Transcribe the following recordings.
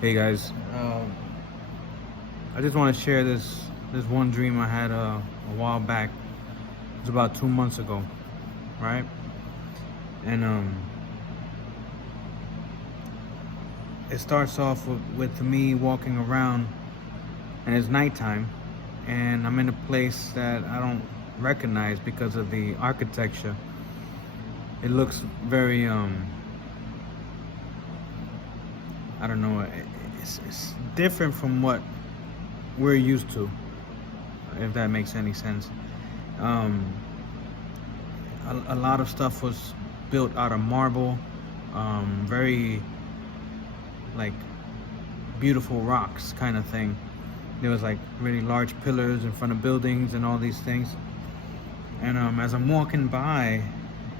Hey guys, I just want to share this one dream I had a while back. It was about 2 months ago, right? And it starts off with me walking around, and it's nighttime, and I'm in a place that I don't recognize because of the architecture. It looks very I don't know. It's different from what we're used to, if that makes any sense. Um, a lot of stuff was built out of marble, very like beautiful rocks kind of thing. There was like really large pillars in front of buildings and all these things. And as I'm walking by,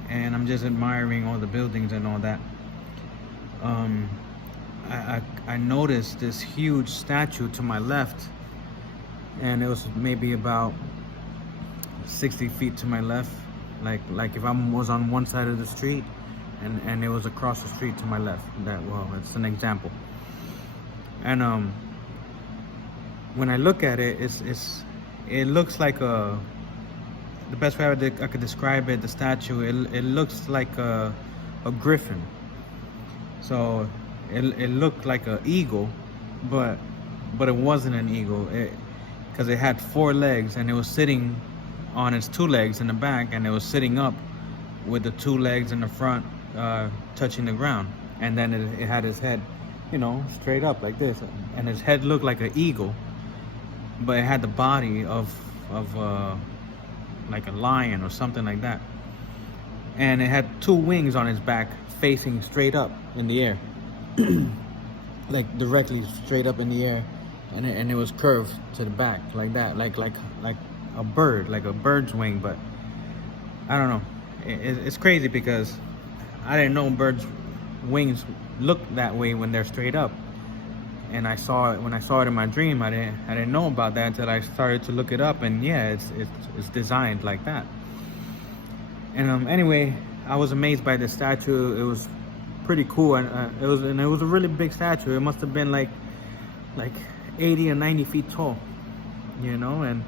and I'm just admiring all the buildings and all that, I noticed this huge statue to my left, and it was maybe about 60 feet to my left, like if I was on one side of the street, and it was across the street to my left. It's an example. And when I look at it, it looks like the best way I could describe it, the statue, it looks like a griffin. So it looked like an eagle, but it wasn't an eagle, because it had 4 legs, and it was sitting on its 2 legs in the back, and it was sitting up with the 2 legs in the front touching the ground. And then it had its head, straight up like this, and its head looked like an eagle, but it had the body of like a lion or something like that. And it had 2 wings on its back facing straight up in the air. Like directly straight up in the air, and it was curved to the back like that, like a bird, like a bird's wing. But I don't know, it's crazy because I didn't know birds' wings look that way when they're straight up. And when I saw it in my dream, I didn't know about that until I started to look it up. And yeah, it's designed like that. And anyway, I was amazed by the statue. It was pretty cool, and it was a really big statue. It must have been like 80 or 90 feet tall, and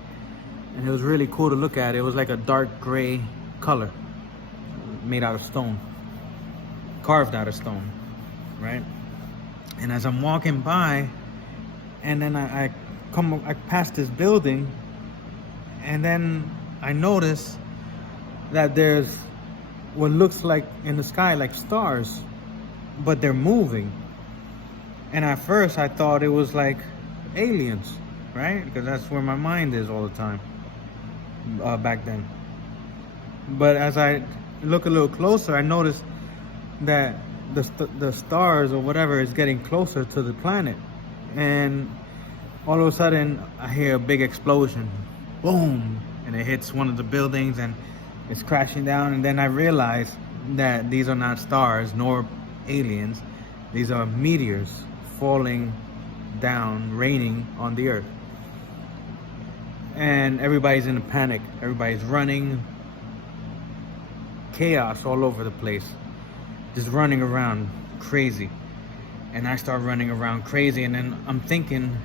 it was really cool to look at. It was like a dark gray color, made out of stone, carved out of stone, right? And as I'm walking by, and then I pass this building, and then I notice that there's what looks like in the sky like stars, but they're moving. And at first I thought it was like aliens, right? Because that's where my mind is all the time, back then. But as I look a little closer, I notice that the stars or whatever is getting closer to the planet. And all of a sudden I hear a big explosion, boom, and it hits one of the buildings and it's crashing down. And then I realize that these are not stars nor aliens. These are meteors falling down, raining on the earth. And everybody's in a panic. Everybody's running. Chaos all over the place. Just running around crazy. And I start running around crazy, and then I'm thinking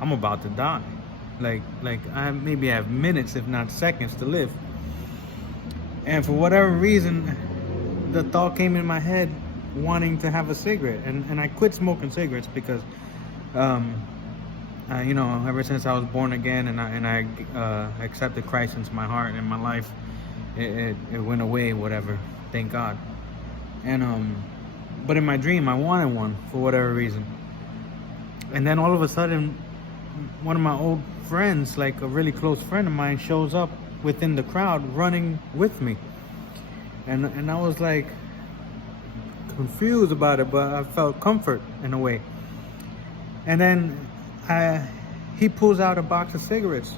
I'm about to die. Like I maybe have minutes, if not seconds, to live. And for whatever reason, the thought came in my head wanting to have a cigarette, and I quit smoking cigarettes because ever since I was born again and I accepted Christ into my heart and my life, it went away, whatever, thank God. And but in my dream I wanted one for whatever reason. And then all of a sudden, one of my old friends, like a really close friend of mine, shows up within the crowd running with me. And I was like confused about it, but I felt comfort in a way. And then he pulls out a box of cigarettes,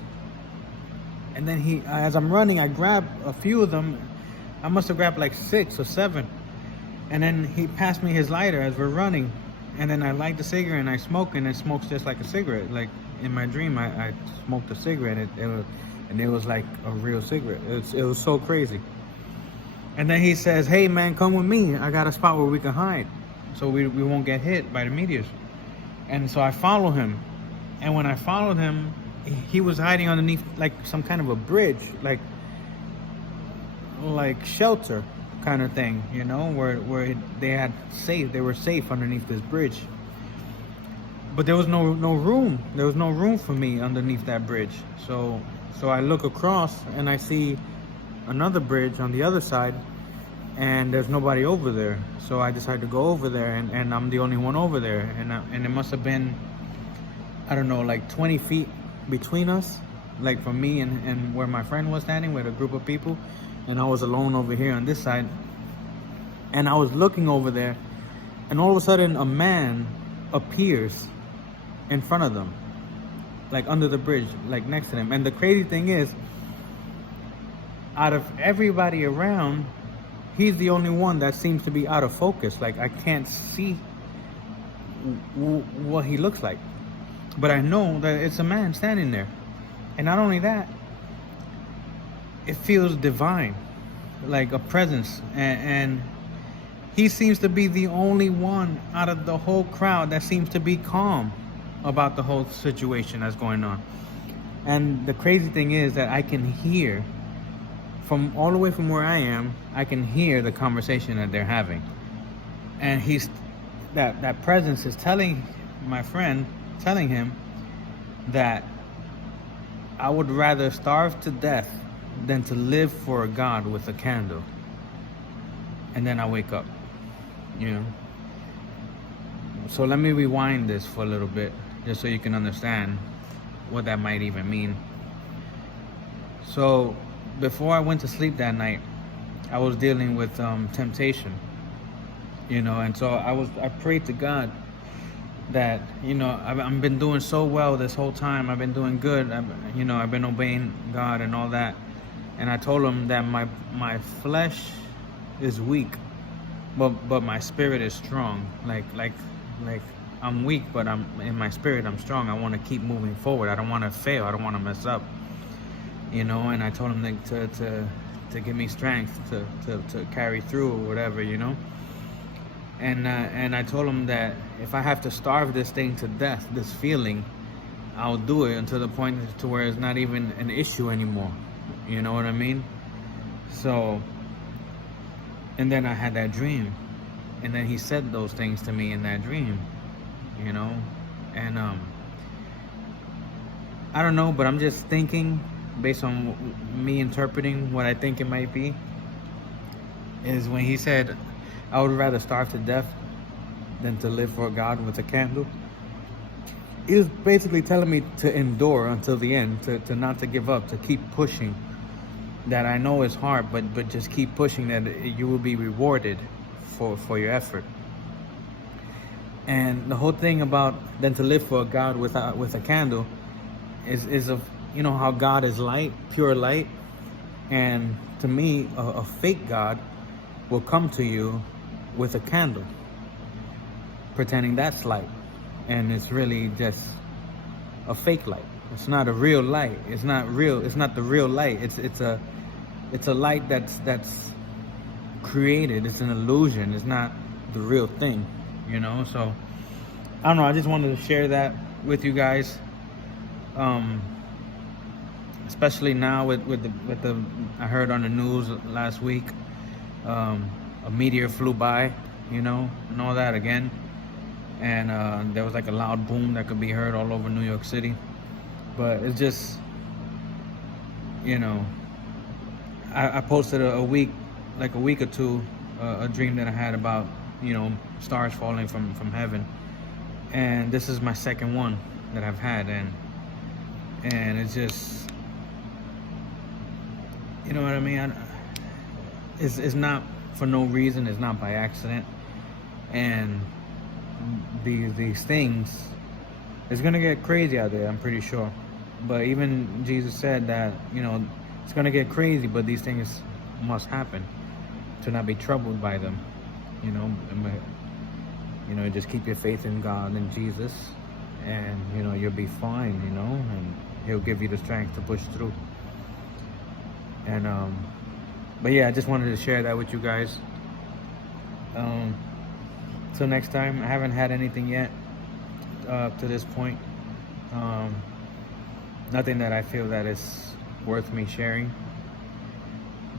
and then as I'm running, I grab a few of them. I must have grabbed like 6 or 7, and then he passed me his lighter as we're running, and then I light the cigarette and I smoke, and it smokes just like a cigarette. Like in my dream, I smoked a cigarette, and it was like a real cigarette. It was so crazy. And then he says, "Hey man, come with me. I got a spot where we can hide." so we won't get hit by the meteors. And so I follow him, and when I followed him, he was hiding underneath like some kind of a bridge, like shelter kind of thing, you know, where they were safe underneath this bridge. But there was no room. There was no room for me underneath that bridge. So I look across and I see another bridge on the other side, and there's nobody over there. So I decided to go over there, and I'm the only one over there. And it must have been, I don't know, like 20 feet between us, like from me and where my friend was standing with a group of people. And I was alone over here on this side. And I was looking over there, and all of a sudden a man appears in front of them, like under the bridge, like next to them. And the crazy thing is, out of everybody around, he's the only one that seems to be out of focus. Like, I can't see what he looks like, but I know that it's a man standing there. And not only that, it feels divine, like a presence. And he seems to be the only one out of the whole crowd that seems to be calm about the whole situation that's going on. And the crazy thing is that I can hear from all the way from where I am, I can hear the conversation that they're having. And that presence is telling him that I would rather starve to death than to live for a God with a candle. And then I wake up, you know. So let me rewind this for a little bit, just so you can understand what that might even mean. So before I went to sleep that night, I was dealing with temptation, you know. And so I prayed to God that, you know, I've been doing so well this whole time. I've been doing good. I've been obeying God and all that. And I told him that my flesh is weak, but my spirit is strong. Like I'm weak, but I'm in my spirit, I'm strong. I want to keep moving forward. I don't want to fail. I don't want to mess up, you know. And I told him to give me strength to carry through or whatever, you know. And I told him that if I have to starve this thing to death, this feeling, I'll do it until the point to where it's not even an issue anymore. You know what I mean? So, and then I had that dream, and then he said those things to me in that dream, you know. And I don't know, but I'm just thinking, based on me interpreting what I think it might be, is when he said, I would rather starve to death than to live for God with a candle. He was basically telling me to endure until the end, to not to give up, to keep pushing. That I know is hard, but just keep pushing, that you will be rewarded for your effort. And the whole thing about then to live for God with a candle is of, you know, how God is light, pure light. And to me, a fake God will come to you with a candle, pretending that's light, and it's really just a fake light. It's not a real light. It's not real. It's not the real light. It's a light that's created. It's an illusion. It's not the real thing, you know. So I don't know. I just wanted to share that with you guys, especially now with the I heard on the news last week, a meteor flew by, you know, and all that again, and there was like a loud boom that could be heard all over New York City. But it's just, you know, I posted a week or two, a dream that I had about, you know, stars falling from heaven, and this is my second one that I've had, and it's just, you know what I mean. It's not for no reason. It's not by accident, and these things, it's gonna get crazy out there, I'm pretty sure. But even Jesus said that, you know, it's gonna get crazy, but these things must happen to not be troubled by them, you know. But, you know, just keep your faith in God and Jesus, and, you know, you'll be fine, you know, and he'll give you the strength to push through. And but yeah, I just wanted to share that with you guys. till next time. I haven't had anything yet to this point. Nothing that I feel that is worth me sharing.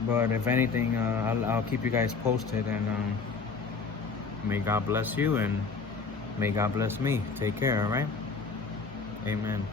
But if anything, I'll keep you guys posted, and may God bless you, and may God bless me. Take care, all right? Amen.